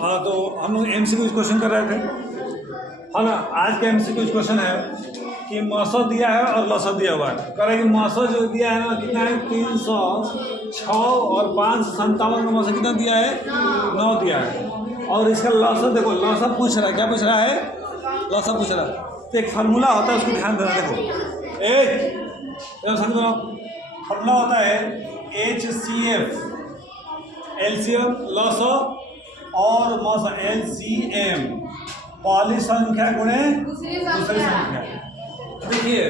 हाँ, तो हम लोग MCQ क्वेश्चन कर रहे थे, है ना। आज का MCQ क्वेश्चन है कि मौसम दिया है और लौसत दिया हुआ है। कह रहे हैं कि मौसम जो दिया है ना कितना है, 306 और 557 का मौसम कितना दिया है, 9 दिया है। और इसका लौसत देखो, लौसत पूछ रहा है, क्या पूछ रहा है, लौसत पूछ रहा है। तो एक फार्मूला होता है, उसको ध्यान देना। देखो एक समझो, फार्मूला होता है HCF, एलसीएम लौसत और मौसम, LCM पहली संख्या गुणे दूसरी संख्या। देखिए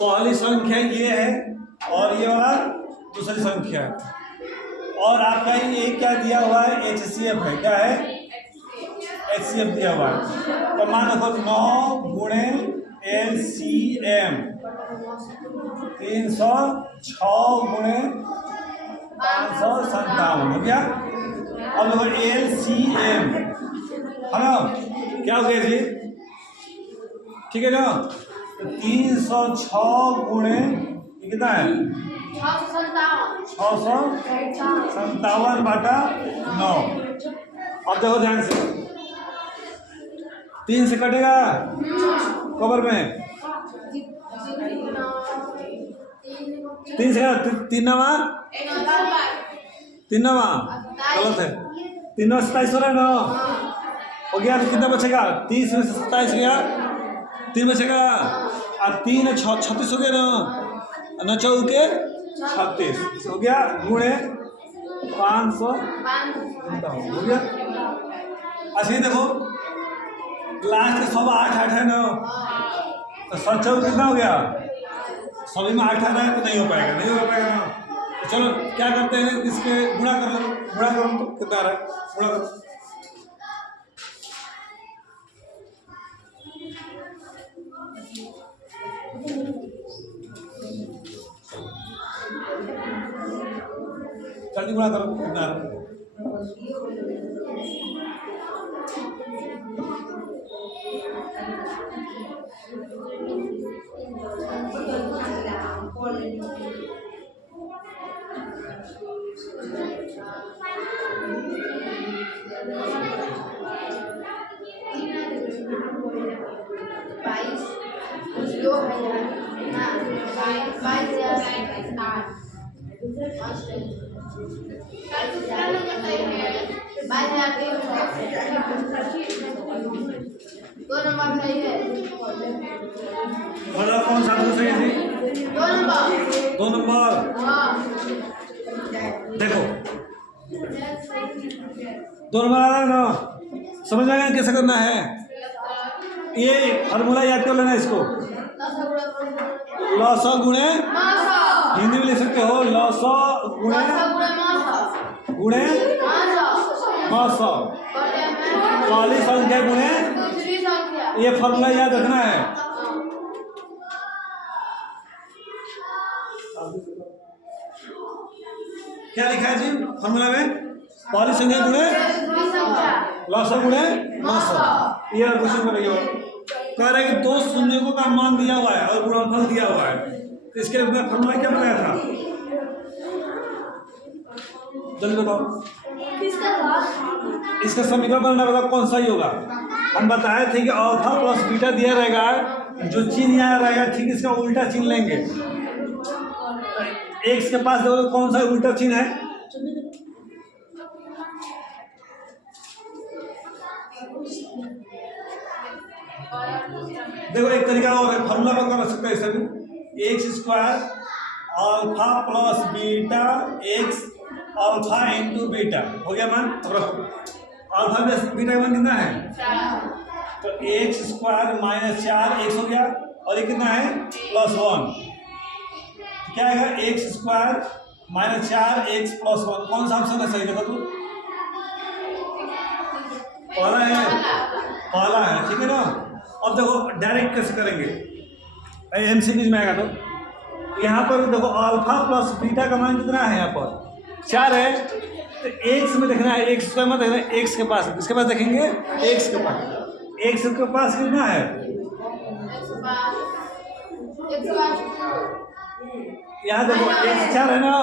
पहली संख्या ये है और ये वाला दूसरी संख्या है। और आपका ये क्या दिया हुआ है, HCF है। क्या है, HCF दिया हुआ है। तो मान रखो 9 गुणे LCM 306 गुणे 557 हो गया। अब देखो LCM है ना, क्या हो गया जी, ठीक है ना। 306 गुणे कितना है, 657 बटा 9। अब देखो ध्यान से, 3 से कटेगा कवर में, 3 से 3 नवा गलत है, 3 9 27 हो रहा है ना, हो गया। तो कितना बचेगा, 30 में से 27 गया, 3 बचेगा और 3 36 हो गया ना, 9 चौके 36 हो गया, गुणे 500 हो गया। अच्छा ये देखो लास्ट के सब 8 है ना, तो 7 चौके कितना हो गया, सभी में 8 है तो नहीं हो पाएगा, नहीं हो पाएगा ना। तो चलो क्या करते हैं, इसके गुणा कर लो, गुणा करो तो कितना आ रहा है, गुणा करो। जल्दी गुणा करो, कितना आ रहा है। कौन सा सही है, 2 नंबर। देखो 2 नंबर आ रहा है ना, समझ में आएगा कैसे करना है। ये फार्मूला याद कर लेना इसको, लौसत गुणे, हिंदी में लिख सकते हो लौसत गुणे मौसम, पहली संख्या गुणे, ये फार्मूला याद रखना है। क्या लिखा है जी फार्मूला में, पहली संख्या गुणे लौसत गुणे मौसम। ये क्वेश्चन करेंगे, कह रहे हैं कि 2 शून्यों का मान दिया हुआ है और गुणनफल दिया हुआ है, तो इसके लिए फार्मूला क्या बनाया था, जल्दी बताओ। इसका समीकरण बनना बताओ कौन सा ही होगा। हम बताए थे कि अल्फा प्लस बीटा दिया रहेगा, जो चिन्ह यहाँ रहेगा ठीक इसका उल्टा चिन्ह लेंगे। एक्स के पास देखो कौन सा उल्टा चिन्ह है, देखो एक तरीका और है, फार्मूला पर कर सकते हैं इसे भी, x square alpha plus beta x alpha into beta हो गया मान। अब रखो अल्फा प्लस बीटा का मान कितना है, तो एक्स स्क्वायर माइनस 4 एक्स हो गया, और ये कितना है +1, क्या आएगा एक्स स्क्वायर माइनस 4 एक्स +1। कौन सा ऑप्शन है सही, देखो तू पहला है, ठीक है ना। अब देखो डायरेक्ट कैसे करेंगे, MCQ में आएगा। तो यहाँ पर देखो अल्फा प्लस बीटा का मान कितना है, यहाँ पर 4 है, तो एक्स में देखना है, एक्स का मत देखना, एक्स के पास, इसके पास देखेंगे एक्स के पास कितना है, यहाँ देखो x 4 है ना,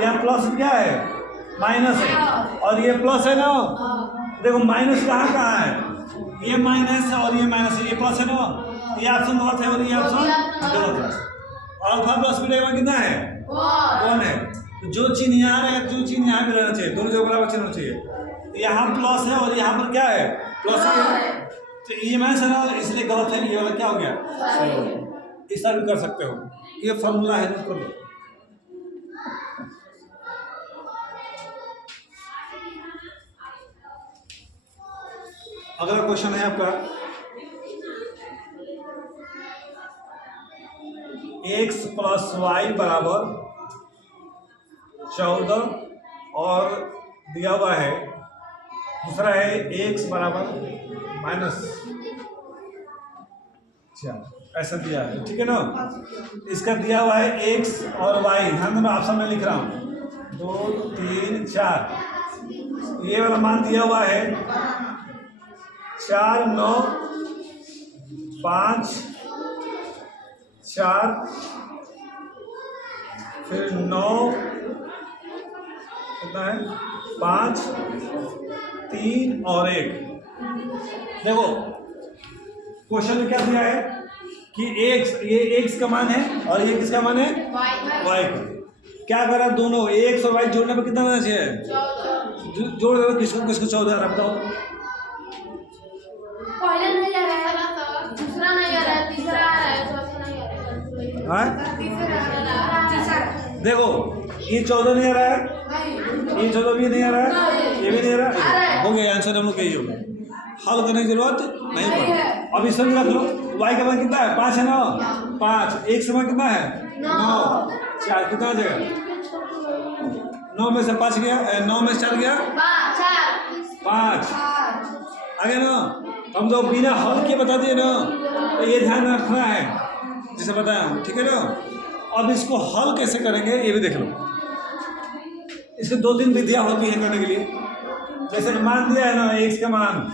यहाँ प्लस क्या है, माइनस है, और ये प्लस है ना। देखो माइनस कहाँ है, ये माइनस है और ये माइनस है, ये प्लस है ना। ये ऑप्शन गलत है और ये ऑप्शन गलत है। अल्फा प्लस बीटा में कितना है, 1 है। तो जो चिन्ह यहाँ रहेगा, जो चिन्ह यहाँ भी रहना चाहिए, दोनों जगह बराबर चिन्ह होना चाहिए। तो यहाँ प्लस है और यहाँ पर क्या है, प्लस है। तो ये माइनस है ना, इसलिए गलत है। ये वाला क्या हो गया, सही हो गया। इस तरह भी कर सकते हो, ये फॉर्मूला है, नोट कर लो। अगला क्वेश्चन है आपका, x प्लस वाई बराबर 14 और दिया हुआ है। दूसरा है x बराबर माइनस 4, ऐसा दिया है, ठीक है ना। इसका दिया हुआ है x और y, ध्यान देना ऑप्शन में लिख रहा हूँ 2 3 4। ये वाला मान दिया हुआ है 4 9 5 4, फिर 9 कितना है, 5 3 और 1। देखो क्वेश्चन में क्या दिया है कि x, ये x का मान है और ये किसका मान है, y का। क्या करा, दोनों x और y जोड़ने पर कितना होना चाहिए, 14। जोड़ दो, किसको किसको 14 आ रहा बताओ। पहले नहीं आ रहा है, दूसरा नहीं आ रहा है, तीसरा आ रहा है, चौथा नहीं आ रहा है, तीसरा। देखो ये 14 नहीं आ रहा है, ये 14 भी नहीं आ रहा है, ये भी नहीं आ रहा है। हो गया आंसर, हम लोग यही होगा, हल करने की जरूरत नहीं पड़े। अब इस समय रख लो, y का मान कितना है, 5 है ना, 5। एक समय कितना है, 9 4, कितना आ जाएगा, 9 में से 5 गया, 9 में से 4 गया 5 आ गया ना। हम तो बिना हल के बता दिए ना, तो ये ध्यान रखना है जैसे बताया हूँ, ठीक है ना। अब इसको हल कैसे करेंगे ये भी देख लो। इसके 2-3 विधियाँ होती हैं करने के लिए। जैसे मान दिया है ना x का मान,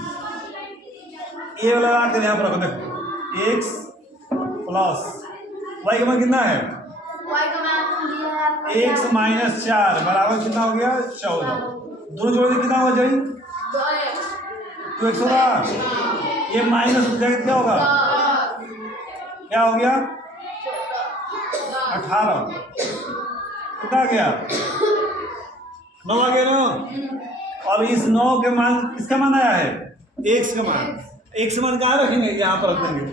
ये वाला आकर यहाँ पर रखो, देखो x प्लस y का मान कितना है, x माइनस 4 बराबर कितना हो गया, 14। दोनों जोड़ कितना होगा जाई, तो 100 होगा। ये माइनस हो जाएगा, क्या होगा, क्या हो गया, 18। कितना आ गया, 9 आ गया ना। और इस 9 के मान, किसका मान आया है, x का मान। x का मान कहाँ रखेंगे, यहाँ पर रख देंगे।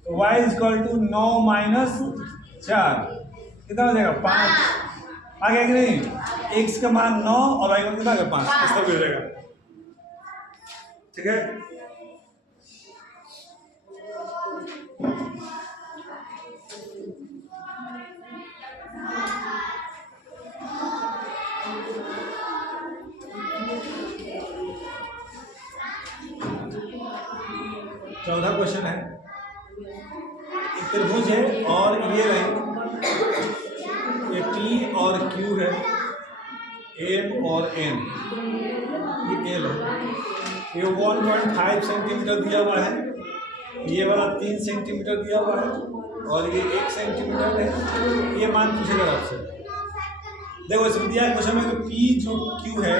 तो y इक्वल टू 9 माइनस 4, कितना हो जाएगा, 5 आ गया कि नहीं। x का मान 9 और y का मान कितना आ गया, 5, इस तरह हो जाएगा, ठीक है। चौथा क्वेश्चन है, एक त्रिभुज है और ये रहे, ये P और Q है, M और N, ये L है। ये 1.5 सेंटीमीटर दिया हुआ है, ये वाला 3 सेंटीमीटर दिया हुआ है और ये 1 सेंटीमीटर है। ये मान पूछेगा आपसे। देखो इसमें दिया है क्वेश्चन में, तो P जो Q है,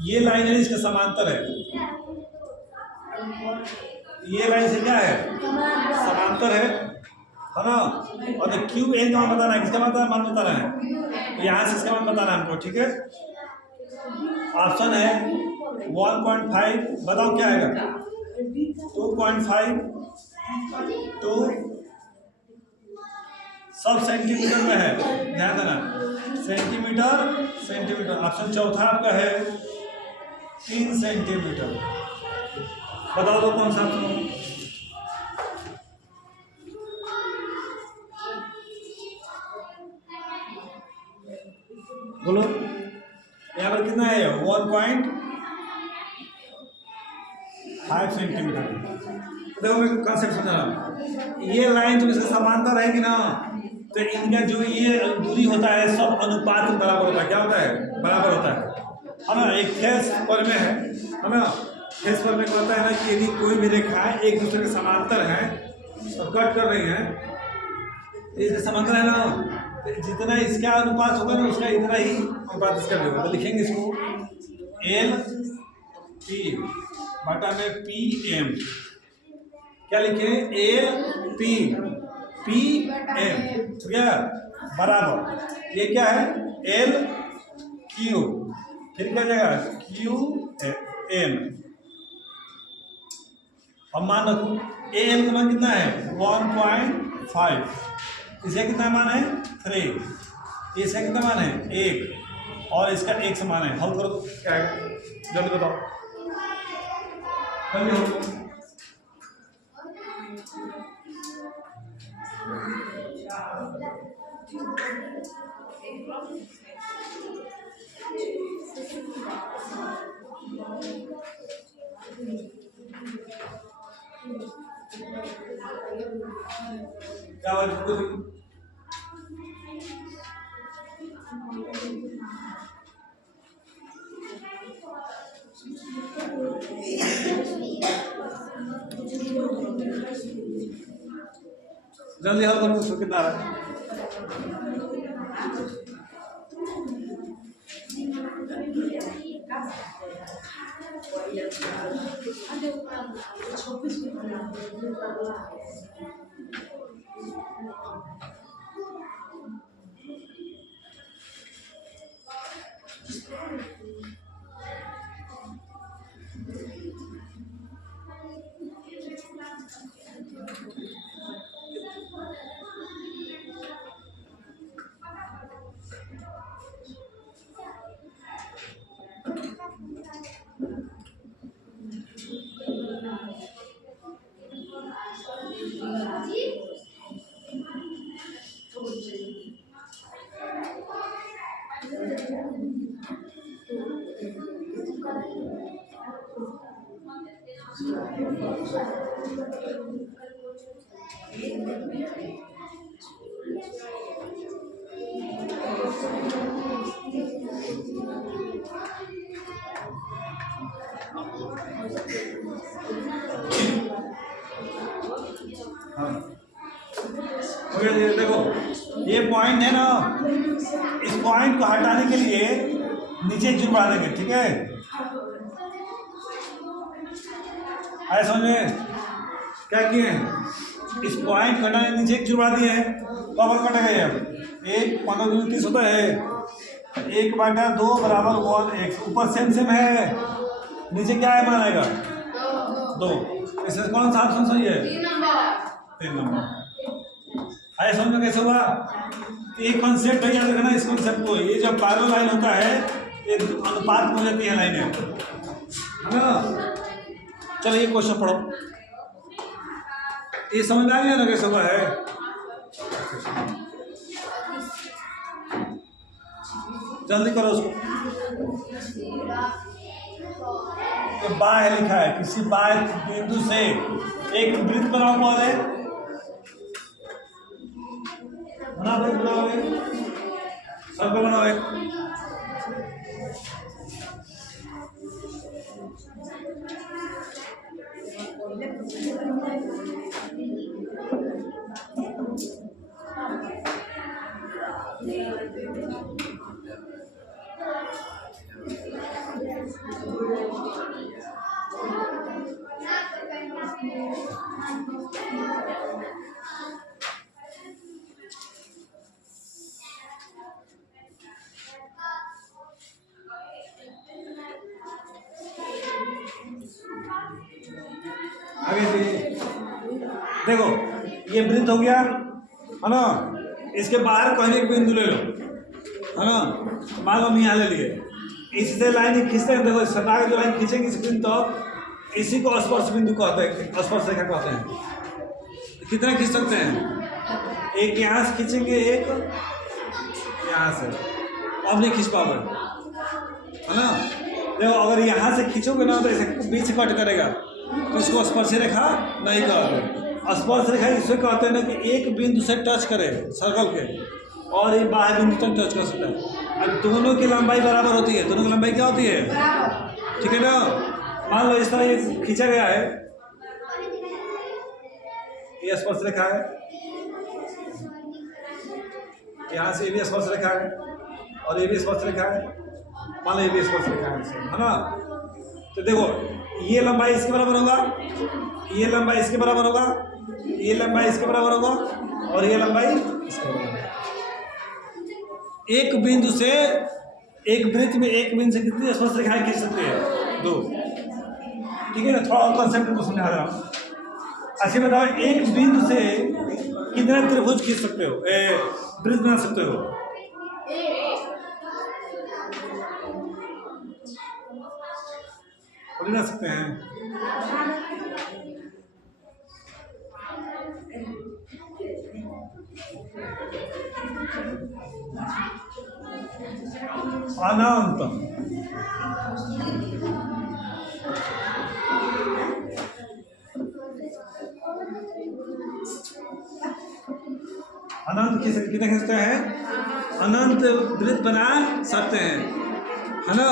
ये लाइन है इसके समांतर है, ये लाइन से क्या है, समांतर है ना। और तो क्यू एन का मान बताना है, किसका मान बताना है, यहाँ से इसका मान बताना है हमको, ठीक है। ऑप्शन है 1.5, बताओ क्या आएगा, 2.5 तो सब सेंटीमीटर में है, ध्यान देना, सेंटीमीटर। ऑप्शन चौथा आपका है 3 सेंटीमीटर। बताओ तो कौन सा ऑप्शन, बोलो। यहाँ पर कितना है, 1.5 सेंटीमीटर। देखो मैं कॉन्सेप्ट समझा रहा हूँ। ये लाइन जब इसका समांतर रहेगी ना, तो इनका जो ये दूरी होता है सब अनुपात में बराबर होता है। क्या होता है, बराबर होता है ना। एक फेस पर में है ना, फेस पर में कहता है ना कि यदि कोई भी रेखाएं एक दूसरे के समांतर हैं और कट कर रही हैं, इसके समांतर है ना, तो जितना इसका अनुपात होगा ना उसका इतना ही अनुपात इसका भी होगा। तो लिखेंगे इसको एल पी बटा में पी एम। क्या लिखे? एल पी पी एम, ठीक है, बराबर ये क्या है? एल क्यू, फिर क्या जाएगा? Q N. अब मान रखो ए एल का मान कितना है? 1.5। इसका कितना मान है? 3। इसका कितना मान है? 1। और इसका 1 समान है। हल करो तो क्या है? जल्दी बताओ, जल्दी हल करो। क्या बात? जल्दी हल करो, उसको कितना आ रहा है? देखो ये पॉइंट है ना, इस पॉइंट को हटाने के लिए नीचे एक जुड़ बढ़ा देंगे, ठीक है? आए समझे क्या किए? इस पॉइंट कटाने नीचे एक जुड़ बढ़ा दिए हैं, तो अब कटेगा ये 1 15 दूनी 30 होता है। 1/2 बराबर 1x। ऊपर सेम सेम है, नीचे क्या है? मान आएगा 2। इसमें कौन सा ऑप्शन सही है? 3 नंबर। आए समझो कैसे हुआ? एक कॉन्सेप्ट है, याद रखना इस कॉन्सेप्ट को। ये जब पैरेलल लाइन होता है ये अनुपात हो जाती है लाइनें, है ना? चलो ये क्वेश्चन पढ़ो, ये समझ आ गया ना कैसे हुआ है? जल्दी करो उसको। तो बाह्य लिखा है, किसी बाह्य बिंदु से एक वृत्त बनाओ पहले, बनाओ सर्कल बनाओ एक। देखो ये वृत्त हो गया, है ना? इसके बाहर कोई एक बिंदु ले लो, है ना? मान लो हम यहाँ ले लिए, इससे लाइन खींचते हैं। देखो सटा के जो लाइन खींचेंगे इस बिंदु तक, इसी को स्पर्श बिंदु कहते हैं, स्पर्श रेखा कहते हैं। कितना खींच सकते हैं? एक यहाँ से खींचेंगे, एक यहाँ से। अब नहीं खींच पाओगे, है ना? देखो अगर यहाँ से खींचोगे ना तो ऐसे बीच से कट करेगा, तो इसको स्पर्श रेखा नहीं कहते। स्पर्श रेखा इसे कहते हैं ना कि एक बिंदु से टच करे सर्कल के, और ये बाह्य बिंदु तक टच कर सकता है। अब दोनों की लंबाई बराबर होती है। दोनों की लंबाई क्या होती है? ठीक है ना? मान लो इस तरह ये खींचा गया है, ये स्पर्श रेखा है, यहाँ से ए बी स्पर्श रेखा है और ए बी स्पर्श रेखा है, मान लो ए बी स्पर्श रेखा है ना। तो देखो ये लंबाई इसके बराबर होगा, ये लंबाई इसके बराबर होगा, ये लंबाई इसके बराबर होगा और ये लंबाई इसके बराबर होगा। एक बिंदु से, एक वृत्त में एक बिंदु से कितनी स्पर्श रेखाएं खींच सकते हैं? 2। ठीक है ना, थोड़ा और कॉन्सेप्ट को समझा रहा हूँ। अच्छा बताओ, एक बिंदु से कितना त्रिभुज खींच सकते हो, वृत्त बना सकते हो? बना सकते हैं। अनंत अनंत कितने खींचते हैं? अनंत वृत्त बना सकते हैं, है ना।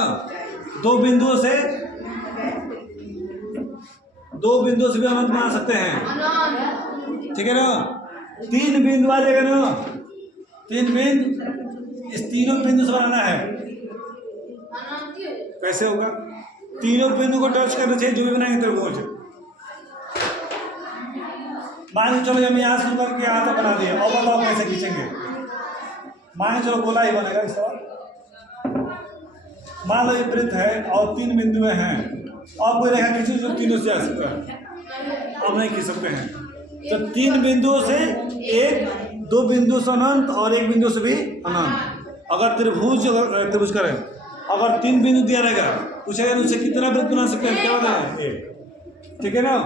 दो बिंदुओं से भी अनंत बना सकते हैं, ठीक है ना। 3 बिंदु आ जाएगा ना, 3 बिंदु, इस तीनों बिंदु से बनाना है। कैसे होगा? तीनों बिंदु को टच करना चाहिए जो भी बनाएंगे त्रिभुज। मान के चलो हम यहाँ शुरू करके यहाँ तक बना दिए, और बताओ कैसे खींचेंगे। मान के चलो गोला ही बनेगा इस तरह। मान लो ये वृत्त है और 3 बिंदुएं हैं, और कोई रेखा खींचो जो तीनों से आ सकता है, अब नहीं खींच सकते हैं। तो 3 बिंदुओं से एक, 2 बिंदु से अनंत और 1 बिंदु से भी अनंत। अगर त्रिभुज करें, अगर 3 बिंदु दिया रहेगा, पूछेगा उससे कितना वृत्त बना सकते हैं, क्या बताना है? 1, ठीक है ना।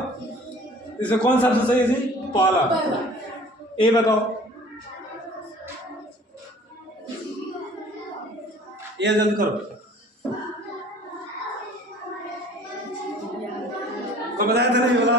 इसमें कौन सा सही है जी? पहला। ए बताओ, ये जल्दी करो। कोई बताया था नहीं? बता।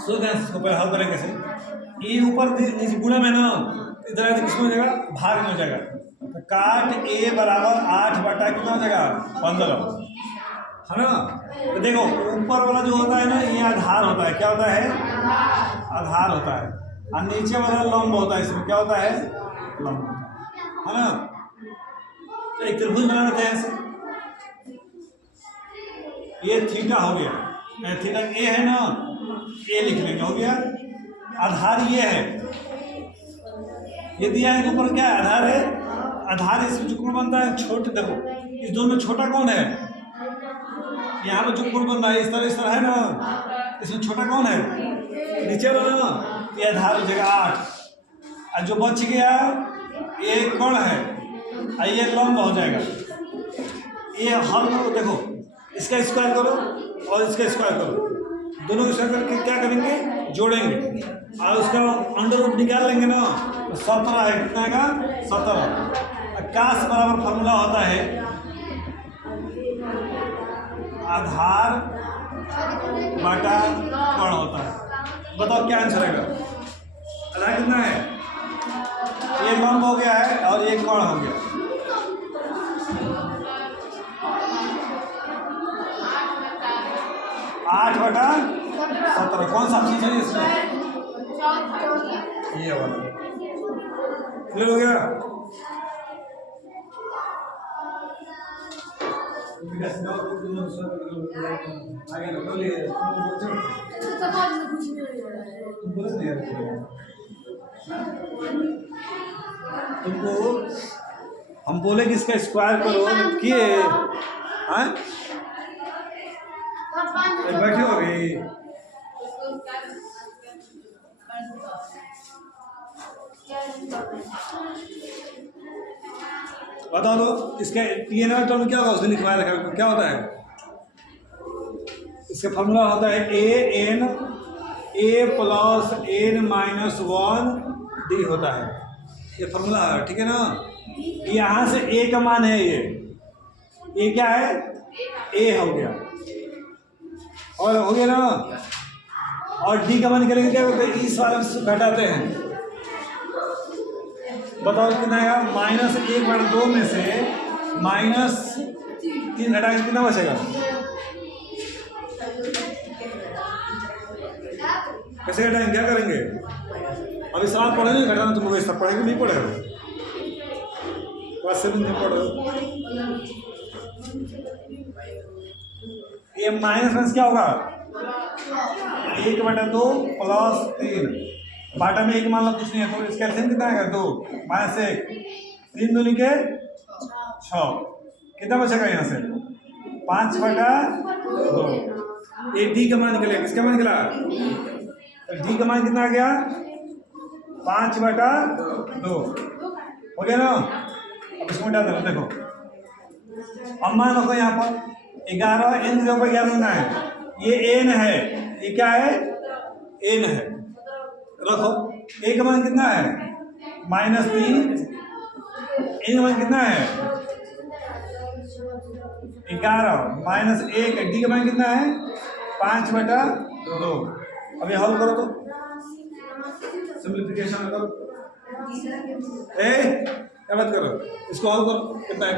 सो इसको पहले हल करेंगे कैसे? ए ऊपर नीचे गुणा में ना, इधर किसमें हो जाएगा? भाग में हो जाएगा। तो काट ए बराबर 8 बटा कितना हो जाएगा? 15, है ना। तो देखो ऊपर वाला जो होता है ना, ये आधार होता है। क्या होता है? आधार होता है। और नीचे वाला लंब होता है। इसमें क्या होता है? लंब, है ना। तो एक त्रिभुज बना लेते हैं ऐसे। ये थीटा हो गया, थीटा ए है ना, ए लिख लेंगे, हो गया। आधार ये है, ये दिया है। ऊपर क्या है? आधार है। आधार इसमें जो कोण बनता है, छोटे, देखो इस दोनों में छोटा कौन है? यहाँ पे जो कोण बन रहा है इस तरह है ना, इसमें छोटा कौन है? नीचे वाला ना। ये आधार हो जाएगा 8, और जो बच गया ये कोण है, और ये लंब हो जाएगा। ये हल करो, देखो इसका स्क्वायर करो और इसका स्क्वायर करो, दोनों को स्क्वायर करके क्या करेंगे? जोड़ेंगे, और उसका अंडर रूट निकाल लेंगे ना, तो 17 है। कितना आएगा? 17। आकाश बराबर फॉर्मूला होता है आधार बटा कोण होता है। बताओ क्या आंसर आएगा? आधार कितना है? ये लंब हो गया है और ये कोण हो गया। 8 बटा 17। कौन सा चीज है इसमें? ये वाला। क्लियर हो गया? तुमको हम बोले कि इसका स्क्वायर करो, किए? हाँ, बैठे हो गई। बताओ तो इसका टर्म क्या होगा? उसने लिखवाया रखा, क्या होता है? इसका फॉर्मूला होता है a+n-1 d होता है, ये फॉर्मूला है, ठीक है ना। यहाँ से a का मान है ये क्या है, a हो गया, और हो गया ना। और d का मान करेंगे क्या करते हैं, इस वाले से घटाते हैं। बताओ कितना आएगा, -1/2 में से -3 घटाएंगे कितना बचेगा, कैसे घटाएंगे, क्या करेंगे। अभी सवाल पढ़े नहीं, घटाना तुम लोग इस तक पढ़ेंगे नहीं पढ़ेगा, क्लास 7 में पढ़ो। ये माइनस क्या होगा, 1/2 + 3, बाटा में 1 मान लो कुछ नहीं है, तो इसका एलसीएम कितना आएगा, 2 -1, 3 दूनी के 6, कितना बचेगा यहाँ से 5/2। ये डी का मान निकलेगा, किसका मान निकला, डी का मान कितना आ गया 5/2 हो गया ना। अब इसको डाल दो, देखो अब मान रखो यहाँ पर 11 n के ऊपर 11 होना है, ये n है, ये क्या है n है, रखो a का मान कितना है -3, n का मान कितना है 11 -1, d का मान कितना है 5/2। अभी हल करो तो सिंप्लीफिकेशन करो, क्या बात करो, इसको हल करो कितना है,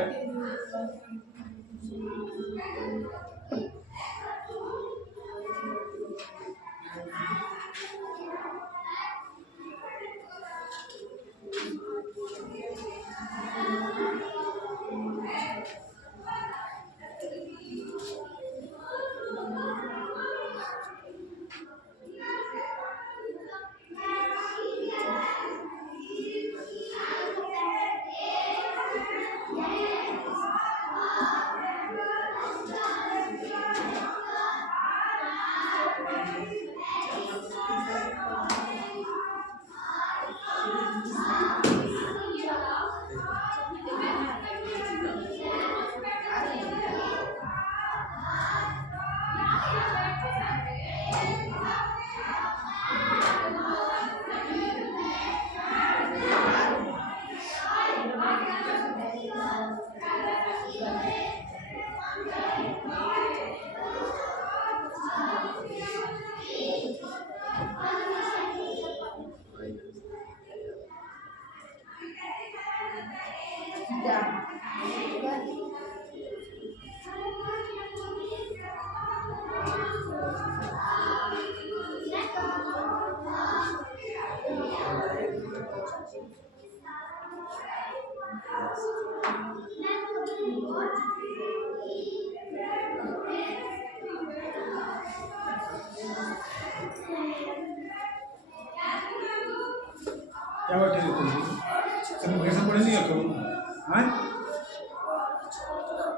क्या बात है तुम सिंप्लीफिकेशन पढ़े नहीं हो तुम, हैं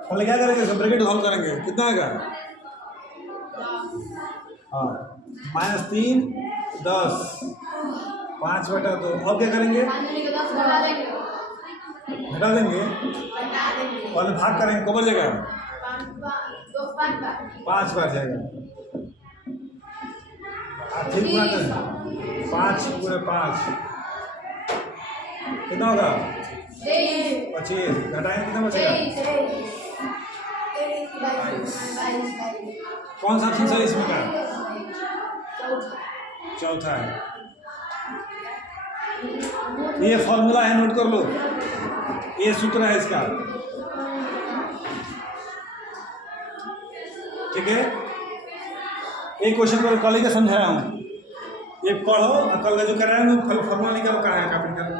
पहले क्या करेंगे, ब्रैकेट सॉल्व करेंगे, कितना आएगा, हाँ -3 10 5/2। अब क्या करेंगे, घटा देंगे, पहले भाग करेंगे, कब बचेगा 5 बार जाएगा, ठीक गुणा करें 5 × 5 कितना होगा 25, घटाएंगे कितना बचेगा, कौन सा ऑप्शन सही इसमें का, चौथा है। ये फॉर्मूला है, नोट कर लो, ये सूत्र है इसका, ठीक है। एक क्वेश्चन पर कल का समझाया हूँ, ये पढ़ो और कल का जो कराया हूँ फॉर्मूला निकालो, कहाँ है कॉपी निकालो।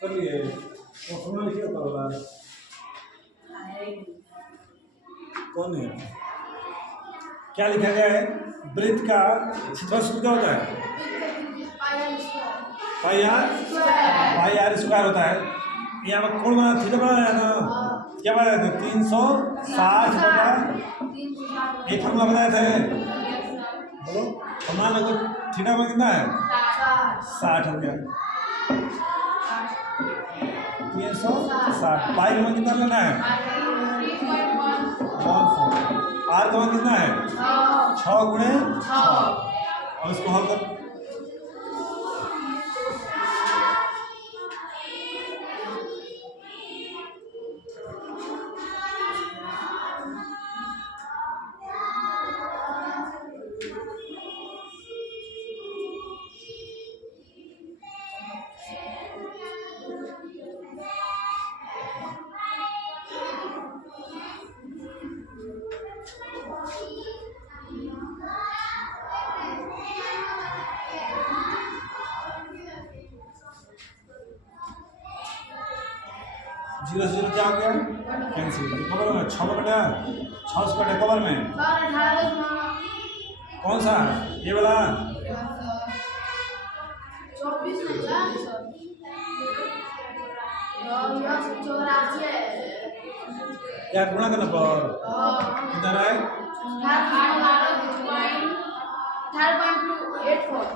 कर लिए वो सुना लिखिए तो कौन है क्या लिखा गया है वृत्त का क्षेत्रफल सूत्र क्या होता है पाई आर स्क्वायर होता है यहाँ पर कौन बना थीटा बनाया था क्या बनाया था 360 बटा एक फॉर्मूला बनाया था बोलो मान लो थीटा में कितना है 60 हो गया 360 पाई में कितना लेना है 1/4 आर का मान कितना है 6 गुणे 6 और इसको हल कर जीरो से जीरो क्या हो गया कैंसिल कवर में 6 बटा 6 बटे कवर में कौन सा ये वाला 24 क्या गुणा करना पर कितना है 3.284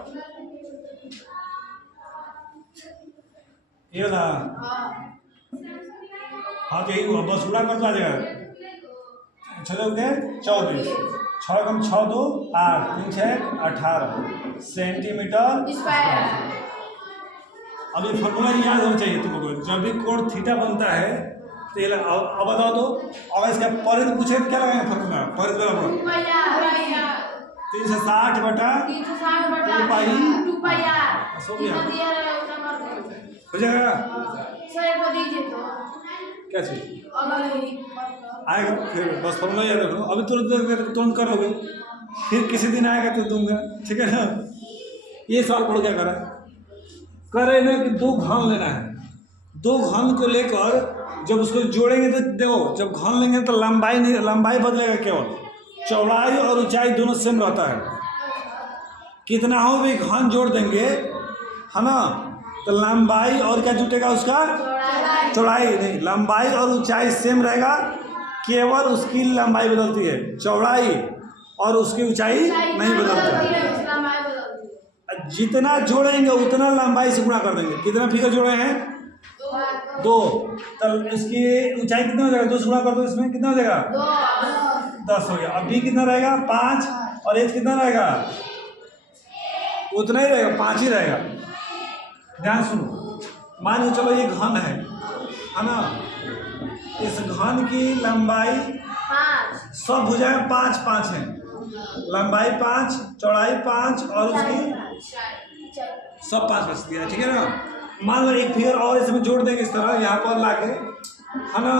ये वाला हाँ तो यही हुआ बस गुणा कर तो आ जाएगा चलो गए 24 6 कम 6 2 8 3 6 18 सेंटीमीटर स्क्वायर। अब ये फॉर्मूला याद होना चाहिए तुमको जब भी कोण थीटा बनता है तो ये अब बताओ तो अगर इसका परिध पूछे तो क्या लगाएंगे फॉर्मूला परिध बराबर 360 बटा 2 पाई हो जाएगा क्या चीज आएगा फिर बस फॉर्मूला याद रखो अभी तुरंत करोगे फिर किसी दिन आएगा तो दूंगा ठीक है ना ये सवाल पढ़ो क्या करा करे ना कि 2 घन लेना है 2 घन को लेकर जब उसको जोड़ेंगे तो देखो जब घन लेंगे तो लंबाई नहीं लंबाई बदलेगा केवल चौड़ाई और ऊंचाई दोनों सेम रहता है कितना हो भी घन जोड़ देंगे है ना तो लंबाई और क्या जुटेगा उसका चौड़ाई नहीं लंबाई और ऊंचाई सेम रहेगा केवल उसकी लंबाई बदलती है चौड़ाई और उसकी ऊंचाई नहीं बदलती है जितना जोड़ेंगे उतना लंबाई से गुणा कर देंगे कितना फिगर जोड़े हैं 2 तो इसकी ऊंचाई कितना हो जाएगा 2 से गुणा कर दो इसमें कितना हो जाएगा 10 हो गया अब भी कितना रहेगा 5 और एच कितना रहेगा उतना ही रहेगा, 5 ही रहेगा। ध्यान सुनो, मान लो चलो ये घन है ना, इस घन की लंबाई 5 सब भुजाएं 5 5 हैं, लंबाई 5 चौड़ाई 5 और उसकी सब 5 बचती है, ठीक है ना। मान लो एक फिगर और इसमें जोड़ देंगे इस तरह यहाँ पर लाके, है ना,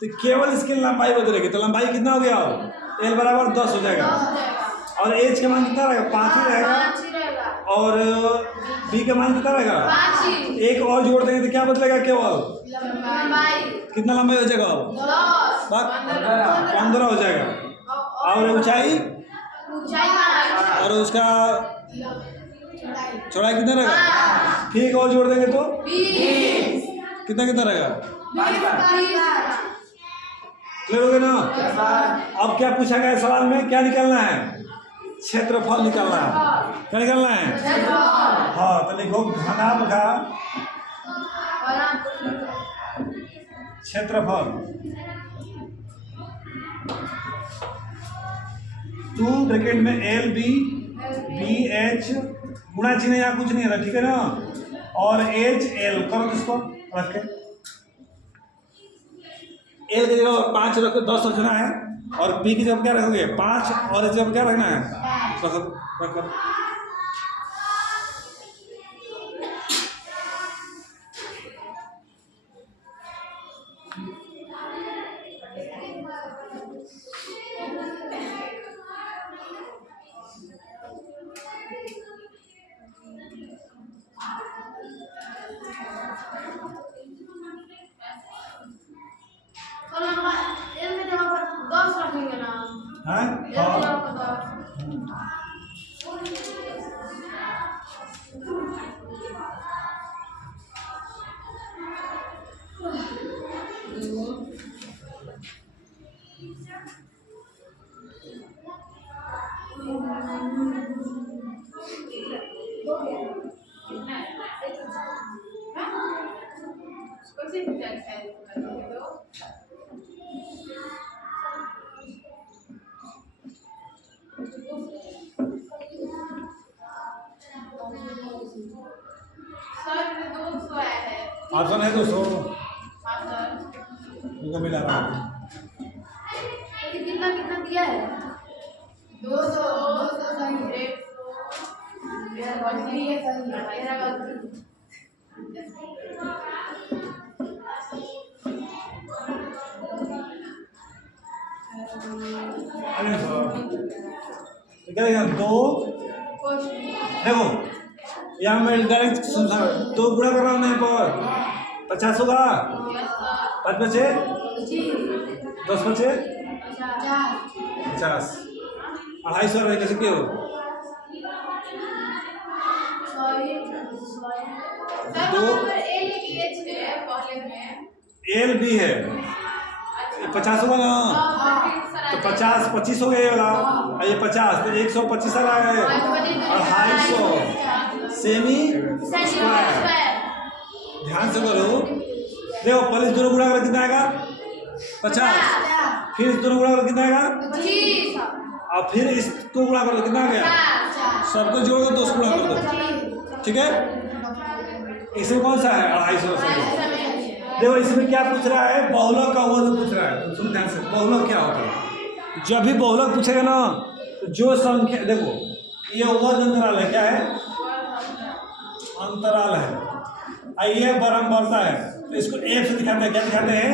तो केवल इसकी लंबाई बदलेगी, तो लंबाई कितना हो गया, एल बराबर 10 हो जाएगा, और एच का मान कितना रहेगा, 5 ही रहेगा, और बी का मान कितना रहेगा, 5 एक और जोड़ देंगे तो क्या बदलेगा, केवल लंबाई कितना लंबाई हो जाएगा, 15 हो जाएगा, और ऊंचाई और उसका चौड़ाई कितना रहेगा, फिर एक और जोड़ देंगे तो 20 कितना कितना रहेगा, 20 क्लियर हो गया ना। अब क्या पूछा गया है सवाल में, क्या निकालना है, क्षेत्रफल निकालना है, क्या निकालना है, हाँ, तो लिखो घनाभ का क्षेत्रफल 2 ब्रैकेट में एल बी एच, गुणा चिन्ह यहाँ कुछ नहीं है, ठीक है ना, और एच एल करो इसको रख के, एल की जगह 5 रखो, 10 रखना है, और बी की जगह क्या रखोगे 5, और इस जगह क्या रखना है, रखो। हाँ ऑप्शन है 200 उनको मिला रहा हूँ, कितना कितना दिया है, 200 सही है, मेरा गलती है, मेरा गलती क्या 2, देखो यहाँ मैं डायरेक्ट समझा, 2 गुणा कर रहा हूँ यहाँ पर 50 होगा, 5 बचे 10 बचे 50, 250 रहे कैसे क्यों, एल बी है 50 होगा ना, तो 50 25 हो गया ये वाला, ये 50 तो 125 आ रहा है, 250 सेमी स्क्वायर, ध्यान से करो, देखो पहले दोनों गुणा कर कितना आएगा 50, फिर इस दोनों गुणा कर कितना आएगा 25, और फिर इसको गुणा कर दो कितना आ गया, सबको जोड़ दो 200 गुणा कर दो, ठीक है। इसमें कौन सा है 250, देखो इसमें क्या पूछ रहा है, बहुलक का वर्ग पूछ रहा है, तो सुन ध्यान से, बहुलक क्या होता है, जब भी बहुलक पूछेगा ना, तो जो संख्या, देखो ये वर्ग अंतराल है, क्या है अंतराल है, ये बारंबारता है, तो इसको एफ से दिखाते हैं, क्या दिखाते हैं,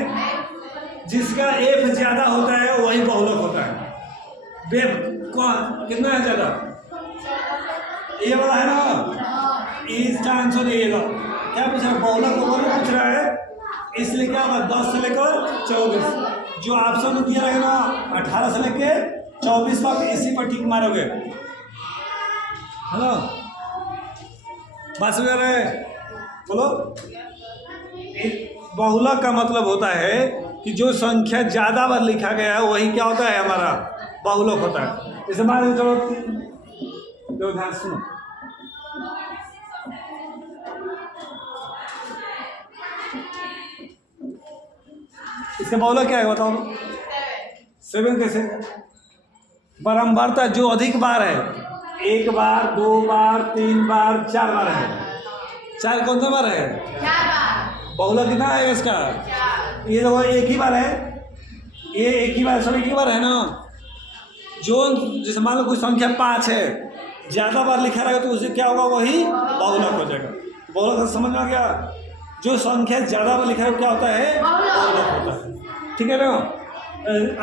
जिसका एफ ज्यादा होता है वही बहुलक होता है, बेब कौन कितना है ज्यादा, ये वाला है ना, इसका आंसर ये लो, क्या पूछ रहा है, बहुलक का वर्ग पूछ रहा है, इसलिए क्या होगा 10 से लेकर 24, जो ऑप्शन दिया रहेगा ना 18 से लेकर 24 तक, इसी पर टिक मारोगे, है ना, बात समझ रहे हैं, बोलो। बहुलक का मतलब होता है कि जो संख्या ज्यादा बार लिखा गया है वही क्या होता है हमारा बहुलक होता है, जैसे मान लो चलो, जो ध्यान सुनो, इसका बहुलक क्या है बताओ, 7 कैसे, बारंबारता जो अधिक बार है एक बार, 2 बार, 3 बार, 4 बार है। 4 कौन सा बार है? 4 बार। बहुलक कितना है इसका? 4। ये देखो एक ही बार है, ये एक ही बार, सब एक ही बार है ना। जो जैसे मान लो कोई संख्या 5 है, ज़्यादा बार लिखा रहेगा तो उसे क्या होगा, वही बहुलक हो जाएगा। बहुलक समझ में आ गया? जो संख्या ज़्यादा बार लिखा है क्या होता है? बहुलक होता है। ठीक है ना?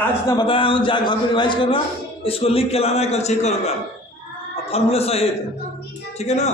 आज इतना बताया हूँ, जा घर पे रिवाइज करना, इसको लिख के लाना है, कल चेक करूँगा और फॉर्मूले सहित। ठीक है ना?